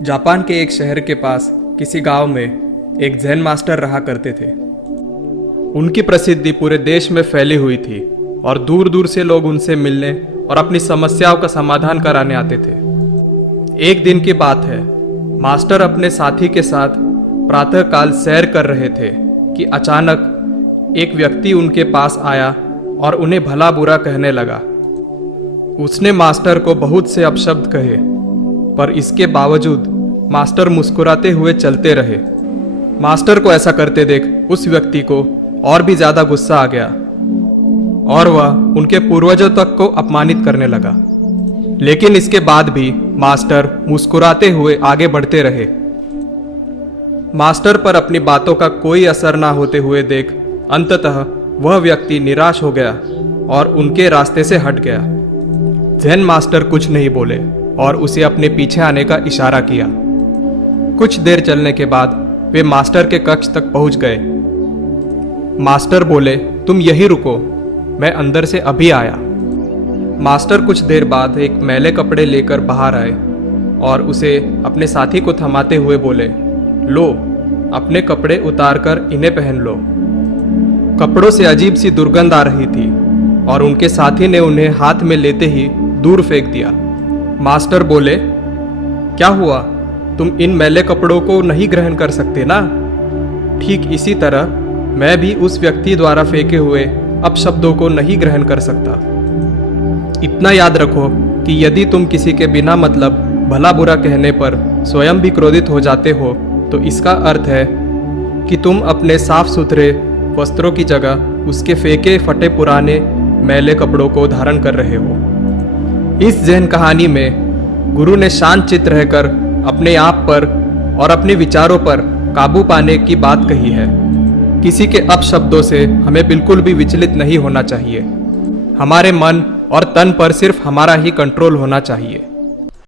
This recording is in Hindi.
जापान के एक शहर के पास किसी गांव में एक जैन मास्टर रहा करते थे। उनकी प्रसिद्धि पूरे देश में फैली हुई थी और दूर दूर से लोग उनसे मिलने और अपनी समस्याओं का समाधान कराने आते थे। एक दिन की बात है, मास्टर अपने साथी के साथ प्रातःकाल सैर कर रहे थे कि अचानक एक व्यक्ति उनके पास आया और उन्हें भला बुरा कहने लगा। उसने मास्टर को बहुत से अपशब्द कहे, पर इसके बावजूद मास्टर मुस्कुराते हुए चलते रहे। मास्टर को ऐसा करते देख उस व्यक्ति को और भी ज्यादा गुस्सा आ गया और वह उनके पूर्वजों तक को अपमानित करने लगा। लेकिन इसके बाद भी मास्टर मुस्कुराते हुए आगे बढ़ते रहे। मास्टर पर अपनी बातों का कोई असर ना होते हुए देख अंततः वह व्यक्ति निराश हो गया और उनके रास्ते से हट गया। ज़ेन मास्टर कुछ नहीं बोले और उसे अपने पीछे आने का इशारा किया। कुछ देर चलने के बाद वे मास्टर के कक्ष तक पहुंच गए। मास्टर बोले, तुम यहीं रुको, मैं अंदर से अभी आया। मास्टर कुछ देर बाद एक मैले कपड़े लेकर बाहर आए और उसे अपने साथी को थमाते हुए बोले, लो, अपने कपड़े उतारकर इन्हें पहन लो। कपड़ों से अजीब सी दुर्गंध आ रही थी और उनके साथी ने उन्हें हाथ में लेते ही दूर फेंक दिया। मास्टर बोले, क्या हुआ, तुम इन मैले कपड़ों को नहीं ग्रहण कर सकते ना? ठीक इसी तरह मैं भी उस व्यक्ति द्वारा फेंके हुए अपशब्दों को नहीं ग्रहण कर सकता। इतना याद रखो कि यदि तुम किसी के बिना मतलब भला बुरा कहने पर स्वयं भी क्रोधित हो जाते हो तो इसका अर्थ है कि तुम अपने साफ सुथरे वस्त्रों की जगह उसके फेंके फटे पुराने मैले कपड़ों को धारण कर रहे हो। इस ज़ेन कहानी में गुरु ने शांत चित्त रहकर अपने आप पर और अपने विचारों पर काबू पाने की बात कही है। किसी के अपशब्दों से हमें बिल्कुल भी विचलित नहीं होना चाहिए। हमारे मन और तन पर सिर्फ हमारा ही कंट्रोल होना चाहिए।